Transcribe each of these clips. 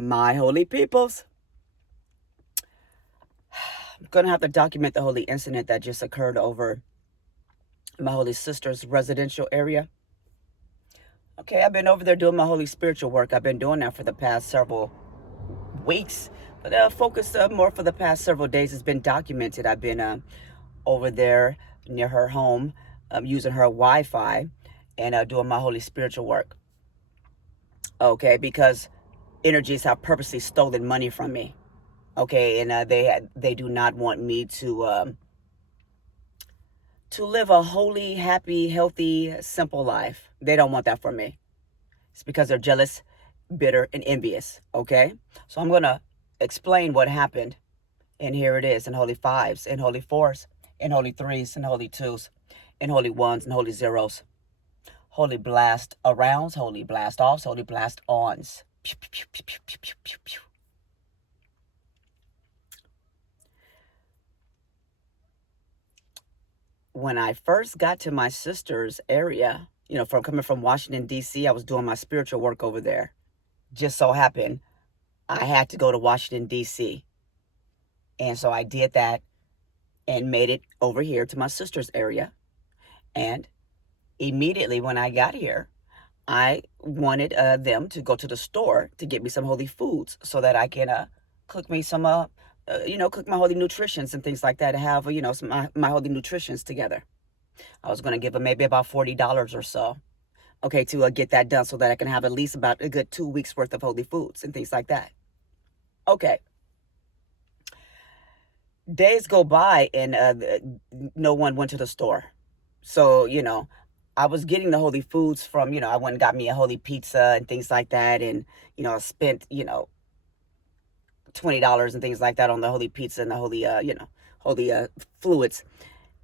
My holy peoples, I'm going to have to document the holy incident that just occurred over my holy sister's residential area. Okay, I've been over there doing my holy spiritual work. I've been doing that for the past several weeks, but focus more for the past several days has been documented. I've been over there near her home, using her Wi-Fi and doing my holy spiritual work. Okay, because energies have purposely stolen money from me. Okay, and they do not want me to live a holy, happy, healthy, simple life. They don't want that for me. It's because they're jealous, bitter, and envious. Okay, so I'm gonna explain what happened, and here it is in holy fives, in holy fours, in holy threes, in holy twos, in holy ones, and holy zeros. Holy blast arounds, holy blast offs, holy blast ons. Pew, pew, pew, pew, pew, pew, pew, pew. When I first got to my sister's area, from coming from Washington, D.C., I was doing my spiritual work over there. Just so happened I had to go to Washington, D.C. And so I did that and made it over here to my sister's area. And immediately when I got here, I wanted them to go to the store to get me some holy foods so that I can cook me some, cook my holy nutritions and things like that, to have, some my holy nutritions together. I was going to give them maybe about $40 or so, okay, to get that done so that I can have at least about a good 2 weeks worth of holy foods and things like that. Okay. Days go by and no one went to the store. So, I was getting the holy foods from, I went and got me a holy pizza and things like that. And, I spent, $20 and things like that on the holy pizza and the holy, holy fluids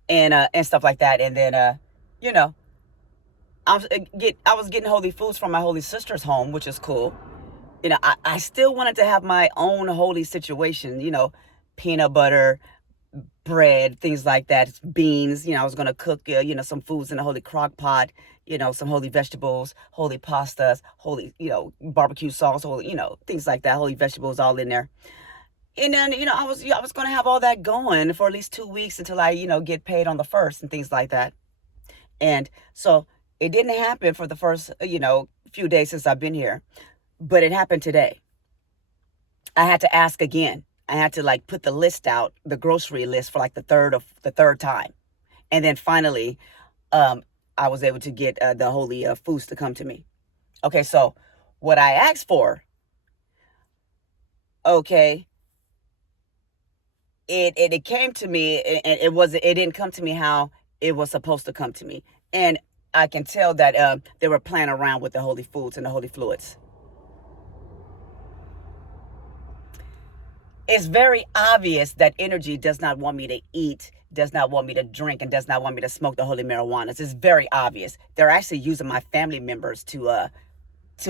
and stuff like that. And then, you know, I was getting holy foods from my holy sister's home, which is cool. I still wanted to have my own holy situation, peanut butter, bread, things like that, beans. I was going to cook, some foods in a holy crock pot, some holy vegetables, holy pastas, holy, barbecue sauce, holy, things like that, holy vegetables all in there. And then, I was going to have all that going for at least 2 weeks until I, get paid on the first and things like that. And so it didn't happen for the first, few days since I've been here, but it happened today. I had to ask again. I had to put the list out, the grocery list, for the third time. And then finally, I was able to get the holy foods to come to me. Okay, so what I asked for, okay, it came to me, and it didn't come to me how it was supposed to come to me. And I can tell that they were playing around with the holy foods and the holy fluids. It's very obvious that energy does not want me to eat, does not want me to drink, and does not want me to smoke the holy marijuana. It's very obvious. They're actually using my family members to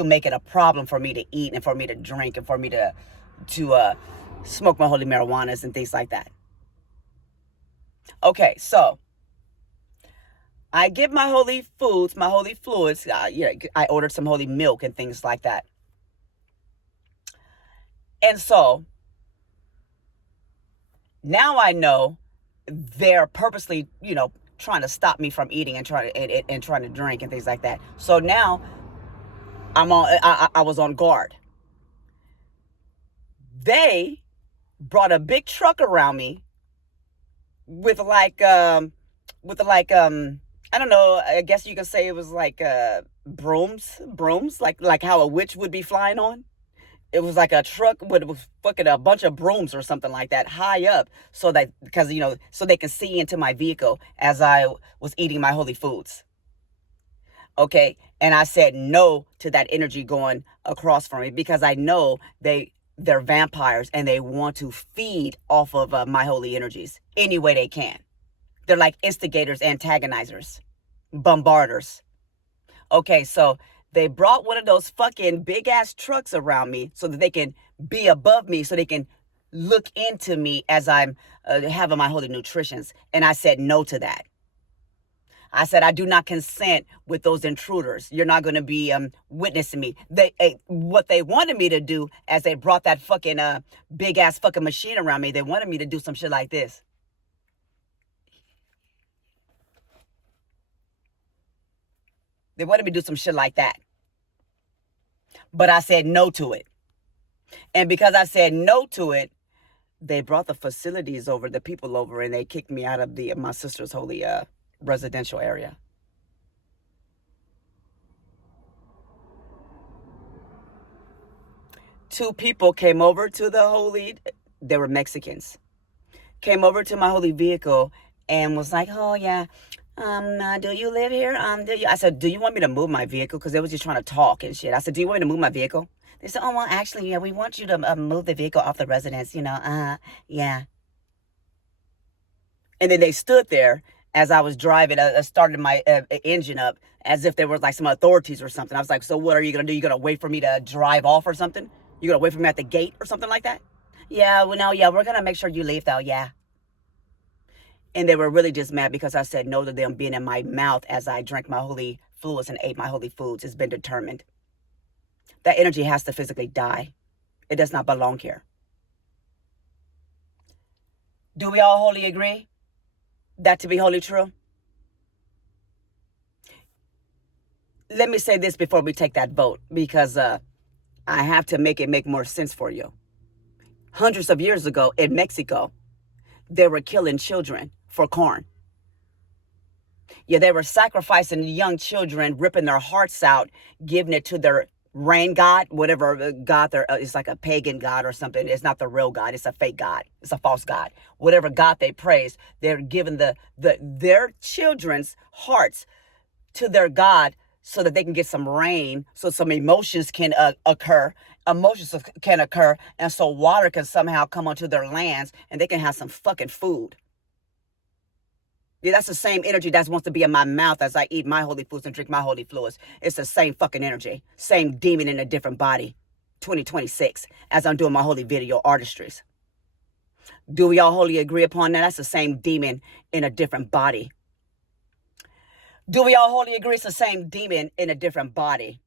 make it a problem for me to eat and for me to drink and for me to smoke my holy marijuanas and things like that. Okay, so I get my holy foods, my holy fluids. I ordered some holy milk and things like that. And so now I know they're purposely, trying to stop me from eating and trying to drink and things like that. So now I was on guard. They brought a big truck around me with I don't know, I guess you could say it was brooms, like how a witch would be flying on. It was like a truck with fucking a bunch of brooms or something like that, high up, so that because so they can see into my vehicle as I was eating my holy foods. Okay, and I said no to that energy going across from me, because I know they're vampires and they want to feed off of my holy energies any way they can. They're like instigators, antagonizers, bombarders. Okay, so they brought one of those fucking big ass trucks around me so that they can be above me, so they can look into me as I'm having my holy nutritions. And I said no to that. I said, I do not consent with those intruders. You're not going to be witnessing me. What they wanted me to do, as they brought that fucking big ass fucking machine around me, they wanted me to do some shit like this. They wanted me to do some shit like that. But I said no to it. And because I said no to it, they brought the facilities over, the people over, and they kicked me out of my sister's holy residential area. Two people came over to the holy, they were Mexicans, came over to my holy vehicle and was like, oh yeah, do you live here? I said, do you want me to move my vehicle? Because they was just trying to talk and shit. I said, do you want me to move my vehicle? They said, oh, well, actually, yeah, we want you to move the vehicle off the residence, yeah. And then they stood there as I was driving. I started my engine up as if there were like some authorities or something. I was like, so what are you going to do? You going to wait for me to drive off or something? You going to wait for me at the gate or something like that? Yeah, well, no, yeah, we're going to make sure you leave though, yeah. And they were really just mad because I said no to them being in my mouth as I drank my holy fluids and ate my holy foods. It's been determined. That energy has to physically die. It does not belong here. Do we all wholly agree that to be wholly true? Let me say this before we take that vote, because I have to make it make more sense for you. Hundreds of years ago in Mexico, they were killing children for corn. Yeah, they were sacrificing young children, ripping their hearts out, giving it to their rain god, whatever god it's like a pagan god or something. It's not the real God. It's a fake God. It's a false God. Whatever God they praise, they're giving their children's hearts to their God so that they can get some rain, so some emotions can occur. Emotions can occur, and so water can somehow come onto their lands, and they can have some fucking food. Yeah, that's the same energy that wants to be in my mouth as I eat my holy foods and drink my holy fluids. It's the same fucking energy. Same demon in a different body. 2026, as I'm doing my holy video artistries. Do we all wholly agree upon that? That's the same demon in a different body. Do we all wholly agree it's the same demon in a different body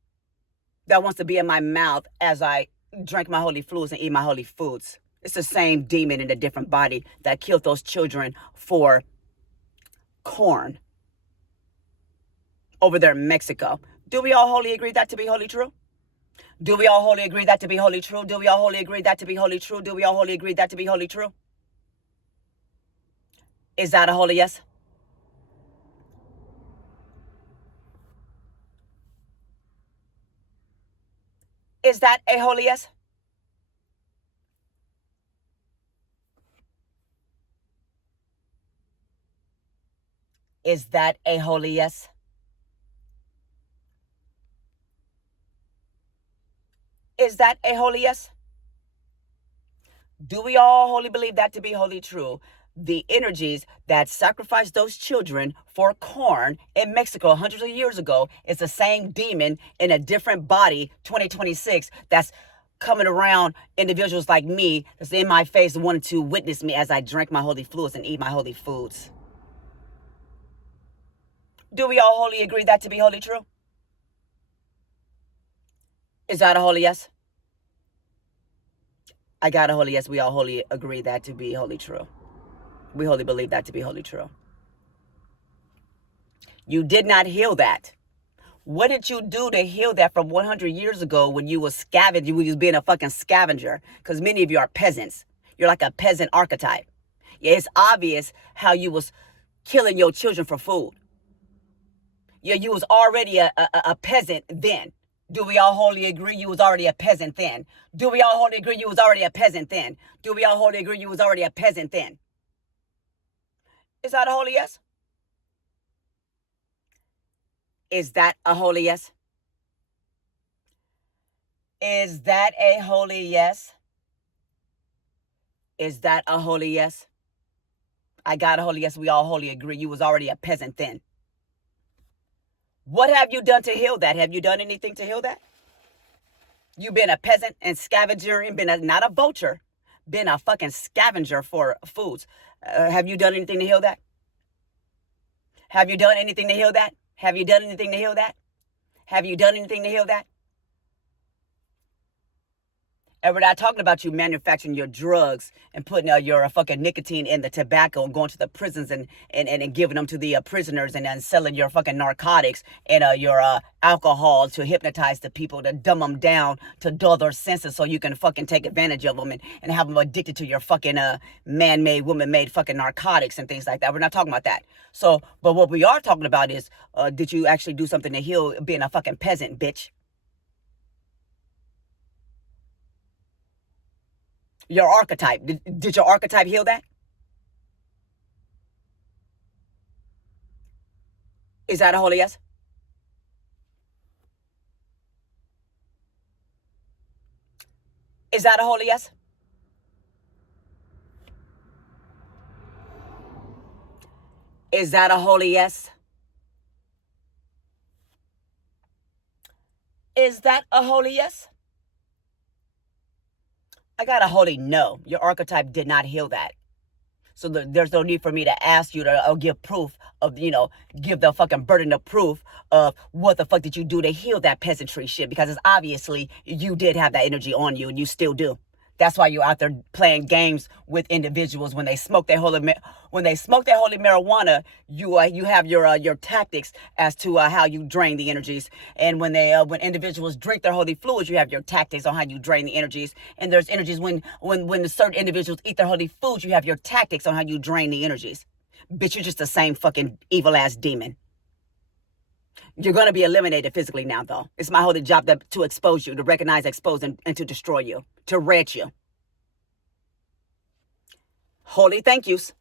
that wants to be in my mouth as I drink my holy fluids and eat my holy foods? It's the same demon in a different body that killed those children for corn over there in Mexico. Do we all wholly agree that to be wholly true? Do we all wholly agree that to be wholly true? Do we all wholly agree that to be wholly true? Do we all wholly agree that to be wholly true? Is that a holy yes? Is that a holy yes? Is that a holy yes? Is that a holy yes? Do we all wholly believe that to be wholly true? The energies that sacrificed those children for corn in Mexico hundreds of years ago is the same demon in a different body, 2026, that's coming around individuals like me, that's in my face and wanted to witness me as I drink my holy fluids and eat my holy foods. Do we all wholly agree that to be wholly true? Is that a holy yes? I got a holy yes. We all wholly agree that to be wholly true. We wholly believe that to be wholly true. You did not heal that. What did you do to heal that from 100 years ago when you was scavenging, you was being a fucking scavenger? Because many of you are peasants. You're like a peasant archetype. Yeah, it's obvious how you was killing your children for food. Yeah, you was already a peasant then. Do we all wholly agree you was already a peasant then? Do we all wholly agree you was already a peasant then? Do we all wholly agree you was already a peasant then? Is that a holy yes? Is that a holy yes? Is that a holy yes? Is that a holy yes? I got a holy yes. We all wholly agree you was already a peasant then. What have you done to heal that? Have you done anything to heal that? You've been a peasant and scavenger and been not a vulture, been a fucking scavenger for foods. Have you done anything to heal that? Have you done anything to heal that? Have you done anything to heal that? Have you done anything to heal that? And we're not talking about you manufacturing your drugs and putting your fucking nicotine in the tobacco and going to the prisons and giving them to the prisoners and then selling your fucking narcotics and your alcohol to hypnotize the people, to dumb them down, to dull their senses so you can fucking take advantage of them and have them addicted to your fucking man-made, woman-made fucking narcotics and things like that. We're not talking about that. So, but what we are talking about is, did you actually do something to heal being a fucking peasant, bitch? Your archetype. Did your archetype heal that? Is that a holy yes? Is that a holy yes? Is that a holy yes? Is that a holy yes? I got a holy no. Your archetype did not heal that. So there's no need for me to ask you to give proof of, give the fucking burden of proof of what the fuck did you do to heal that peasantry shit, because it's obviously you did have that energy on you and you still do. That's why you're out there playing games with individuals when they smoke their holy marijuana. You have your tactics as to how you drain the energies, and when individuals drink their holy fluids, you have your tactics on how you drain the energies. And there's energies when certain individuals eat their holy foods, you have your tactics on how you drain the energies. Bitch, you're just the same fucking evil ass demon. You're going to be eliminated physically now, though. It's my holy job to expose you, to recognize, expose, and to destroy you, to red you. Holy thank yous.